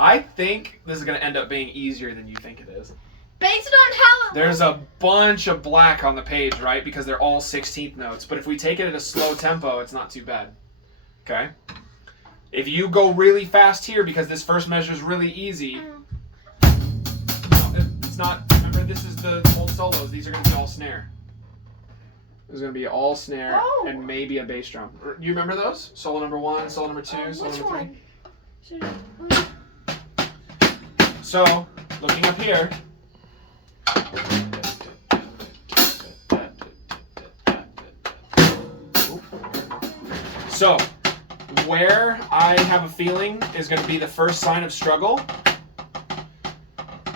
I think this is going to end up being easier than you think it is. Based on how There's a bunch of black on the page, right? Because they're all 16th notes. But if we take it at a slow tempo, it's not too bad. Okay? If you go really fast here, because this first measure is really easy. No, it's not. Remember, this is the old solos. These are going to be all snare. This is going to be all snare and maybe a bass drum. You remember those? Solo number 1, solo number 2, solo number 3. So, looking up here. So, where I have a feeling is going to be the first sign of struggle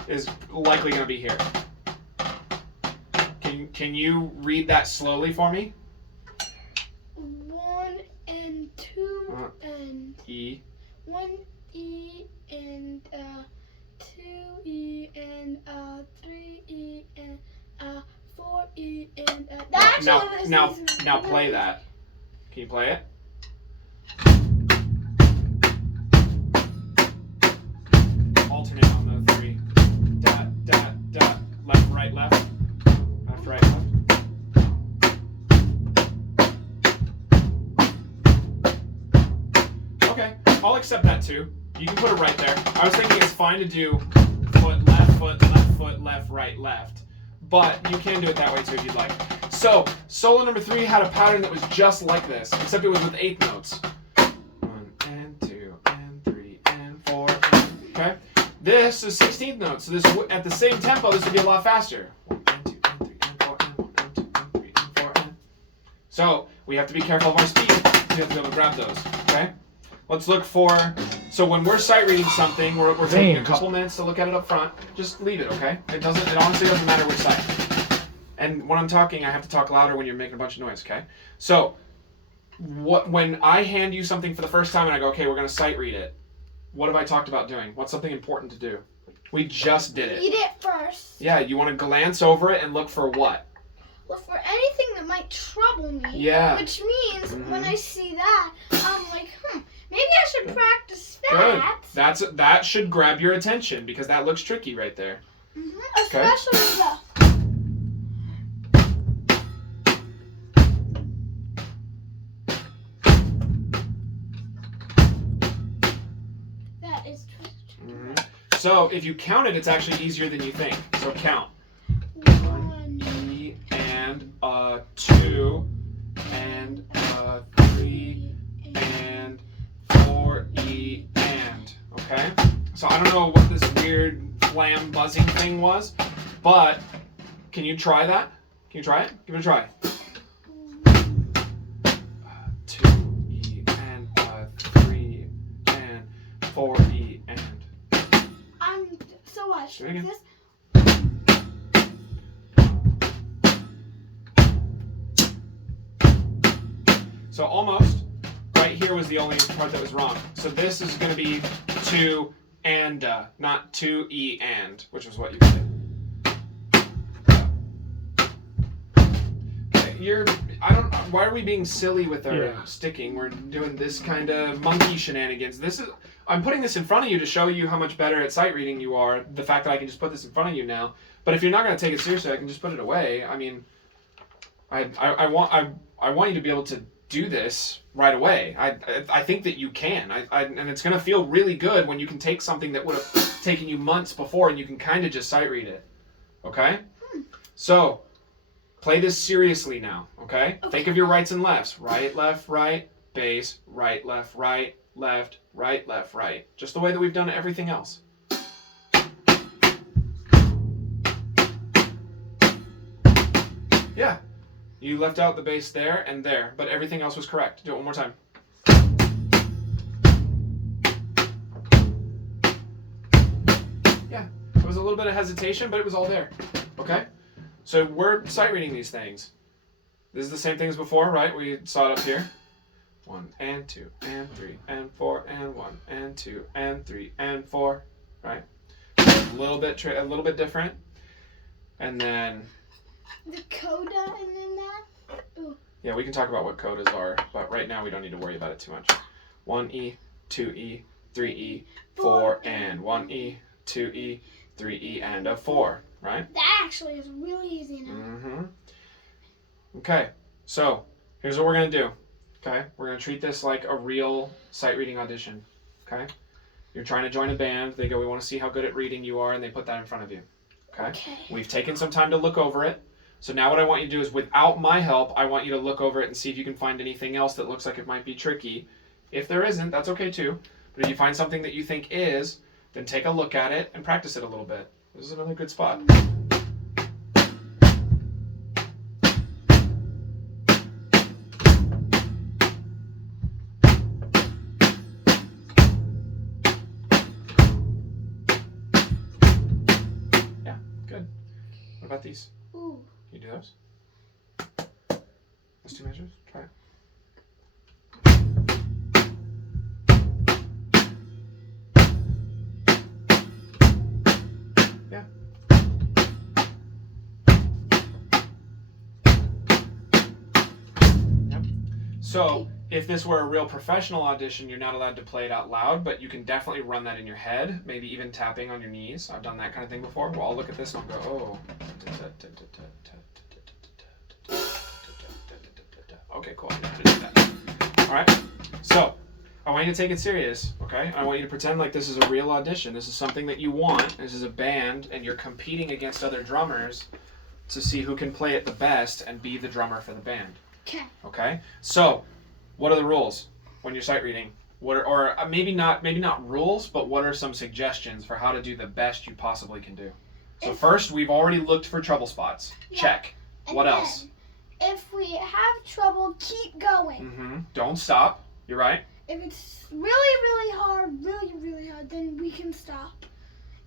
is likely going to be here. Can you read that slowly for me? 1 and 2 and E. 1 E and 2 E and 3 E and 4 E and now play that. Can you play it? Alternate on the 3. Dot, dot, dot. Left, right, left. Left, right, left. Okay, I'll accept that too. You can put it right there. I was thinking it's fine to do foot, left foot, left, right, left. But you can do it that way too if you'd like. So, solo number 3 had a pattern that was just like this, except it was with 8th notes. 1 and 2 and 3 and 4. Okay? This is 16th notes, so this at the same tempo, this would be a lot faster. 1 and 2 and 3 and 4 and 1 and 2 and 3 and 4 and. So, we have to be careful of our speed. We have to be able to grab those. Okay? Let's look for. So when we're sight reading something, we're taking a couple minutes to look at it up front. Just leave it, okay? It honestly doesn't matter which side. And when I'm talking, I have to talk louder when you're making a bunch of noise, okay? So when I hand you something for the first time and I go, okay, we're gonna sight read it. What have I talked about doing? What's something important to do? We just did it. Read it first. Yeah, you want to glance over it and look for what? Look for anything that might trouble me. Yeah. Which means when I see that, I'm like, maybe I should practice that. Good. That should grab your attention because that looks tricky right there. Especially the. That is tricky. So if you count it, it's actually easier than you think. So count. 1 E and 2 and 3 and 4 E and. Okay? So I don't know what this weird flam buzzing thing was, but can you try that? Can you try it? Give it a try. 2 E and 3 and 4 E and. So watch this. So almost. Right here was the only part that was wrong. So this is going to be 2 and, not 2 E and, which is what you did. Why are we being silly with our sticking? We're doing this kind of monkey shenanigans. I'm putting this in front of you to show you how much better at sight reading you are. The fact that I can just put this in front of you now. But if you're not going to take it seriously, I can just put it away. I mean, I want you to be able to do this right away. I think that you can. And it's going to feel really good when you can take something that would have taken you months before and you can kind of just sight read it. Okay? So, play this seriously now, okay? Think of your rights and lefts. Right, left, right, bass, right, left, right, left, right, left, right. Just the way that we've done everything else. Yeah. You left out the bass there and there, but everything else was correct. Do it one more time. Yeah. It was a little bit of hesitation, but it was all there. Okay? So we're sight reading these things. This is the same thing as before, right? We saw it up here. 1 and 2 and 3 and 4 and 1 and 2 and 3 and 4, right? A little bit different. And then the coda and then that. Ooh. Yeah, we can talk about what codas are, but right now we don't need to worry about it too much. 1 E, 2 E, 3E, 4 and 1E, 2E, 3E and a 4, right? That actually is really easy now. Mm-hmm. Okay, so here's what we're going to do. Okay, we're going to treat this like a real sight reading audition. Okay, you're trying to join a band. They go, we want to see how good at reading you are, and they put that in front of you. Okay? We've taken some time to look over it. So now what I want you to do is, without my help, I want you to look over it and see if you can find anything else that looks like it might be tricky. If there isn't, that's okay too. But if you find something that you think is, then take a look at it and practice it a little bit. This is another good spot. Yeah, good. What about these? Ooh. Can you do those? Those two measures? Try it. Yeah. Yep. So, if this were a real professional audition, you're not allowed to play it out loud, but you can definitely run that in your head, maybe even tapping on your knees. I've done that kind of thing before. Well, I'll look at this and I'll go, oh. Okay, cool. All right. So, I want you to take it serious, okay? I want you to pretend like this is a real audition. This is something that you want. This is a band, and you're competing against other drummers to see who can play it the best and be the drummer for the band. Okay. Okay? So, what are the rules when you're sight reading? What are, or maybe not rules, but what are some suggestions for how to do the best you possibly can do? So first, we've already looked for trouble spots. Yeah. Check. And What then, else? If we have trouble, keep going. Mm-hmm. Don't stop. You're right. If it's really hard, then we can stop.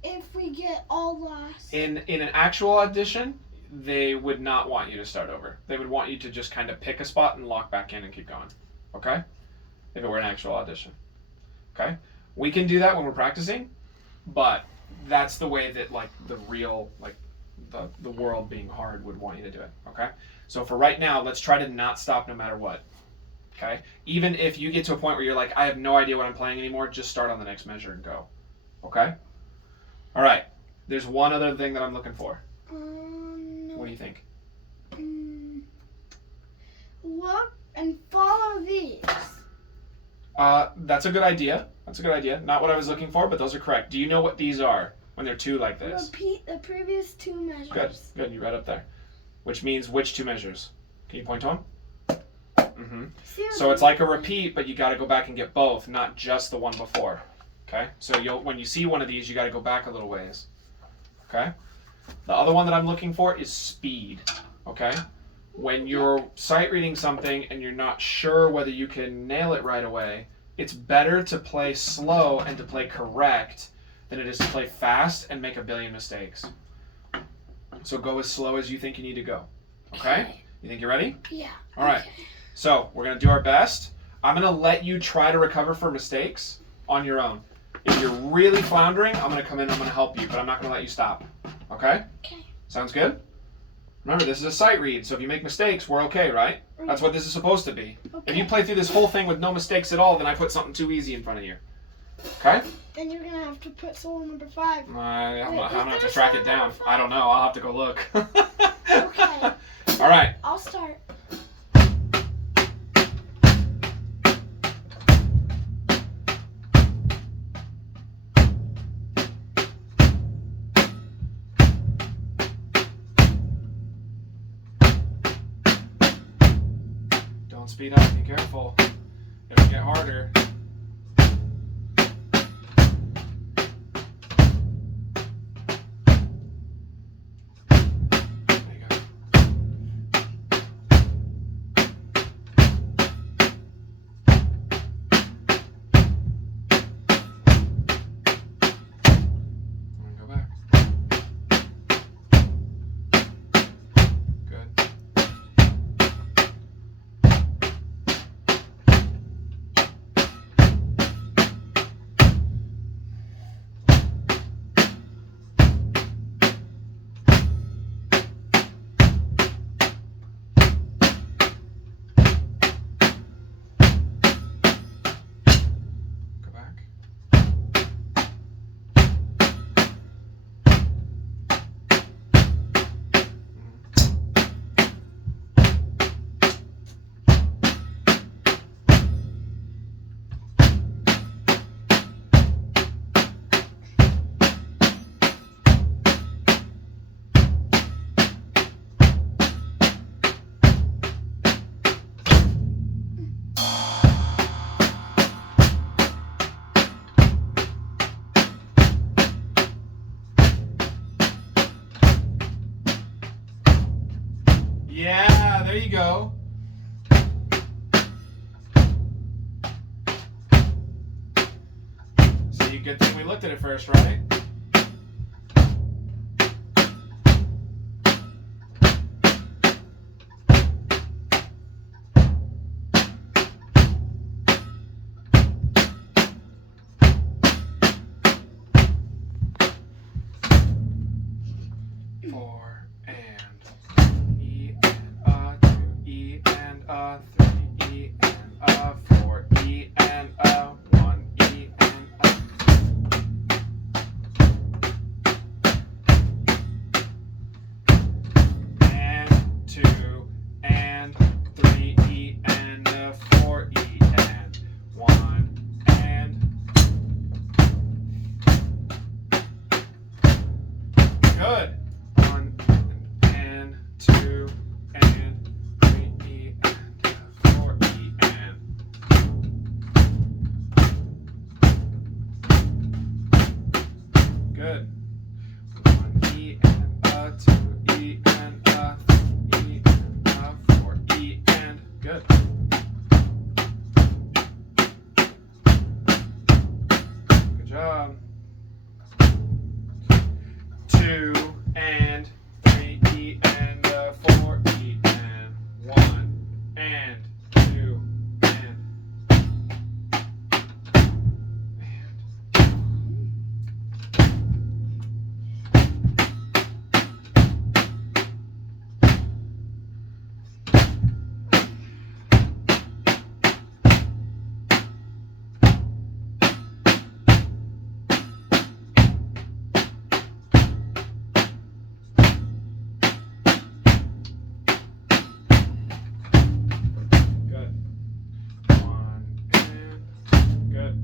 If we get all lost. In an actual audition, they would not want you to start over. They would want you to just kind of pick a spot and lock back in and keep going. Okay? If it were an actual audition. Okay? We can do that when we're practicing, but that's the way that like the real the world being hard would want you to do it. Okay? So for right now, let's try to not stop no matter what. Okay? Even if you get to a point where you're like, I have no idea what I'm playing anymore, just start on the next measure and go. Okay? All right. There's one other thing that I'm looking for. What do you think? Look and follow these. That's a good idea. That's a good idea. Not what I was looking for, but those are correct. Do you know what these are when they're two like this? Repeat the previous two measures. Good. Good. You read up there. Which means which two measures? Can you point to them? Mm-hmm. So it's like a repeat, but you got to go back and get both, not just the one before. Okay? So when you see one of these, you got to go back a little ways. Okay? The other one that I'm looking for is speed. Okay? When you're sight reading something and you're not sure whether you can nail it right away, it's better to play slow and to play correct than it is to play fast and make a billion mistakes. So go as slow as you think you need to go. Okay? You think you're ready? Yeah. All right. So we're going to do our best. I'm going to let you try to recover for mistakes on your own. If you're really floundering, I'm going to come in, I'm going to help you, but I'm not going to let you stop. Okay? Okay. Sounds good? Remember, this is a sight read, so if you make mistakes, we're okay, right? That's what this is supposed to be. Okay. If you play through this whole thing with no mistakes at all, then I put something too easy in front of you. Okay? Then you're going to have to put solo number 5. I'm going to have to track it down. I don't know. I'll have to go look. Okay. All right. I'll start. Don't speed up. Be careful. It'll get harder. Yeah, there you go. See, good thing we looked at it first, right? Four and E and a, two E and a, three E and a, four E and a, one E and a. And two and three E and a, four E and one and. Good. One and two and three E and four E and. Good. One E and a, two E and a, three E and a, four E and. Good. Good job. Two and three E and a, four E and one and two and. Good. One and good.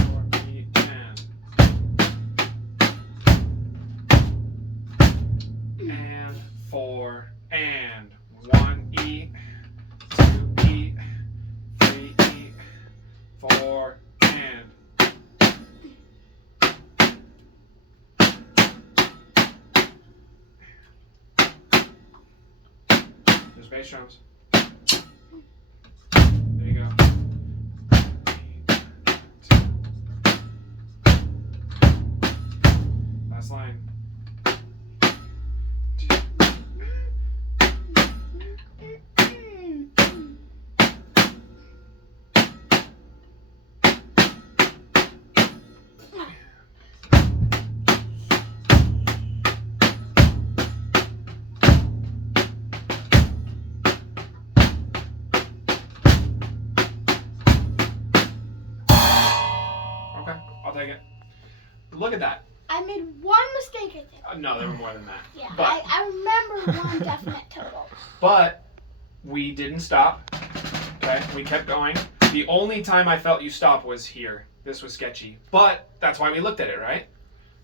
Four E and four and one E, two E, three E, four and. There's bass drums. There you go. Last line. Okay, I'll take it. Look at that. I made one mistake, I think. No, there were more than that. Yeah, But I remember one definite total. But we didn't stop. Okay, we kept going. The only time I felt you stop was here. This was sketchy. But that's why we looked at it, right?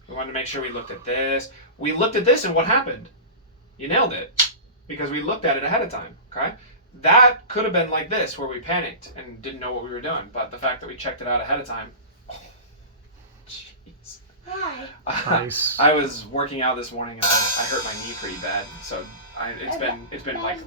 We wanted to make sure we looked at this. We looked at this and what happened? You nailed it. Because we looked at it ahead of time, okay? That could have been like this, where we panicked and didn't know what we were doing. But the fact that we checked it out ahead of time. Oh, jeez. Why? Nice. I was working out this morning and I hurt my knee pretty bad. So it's been That like was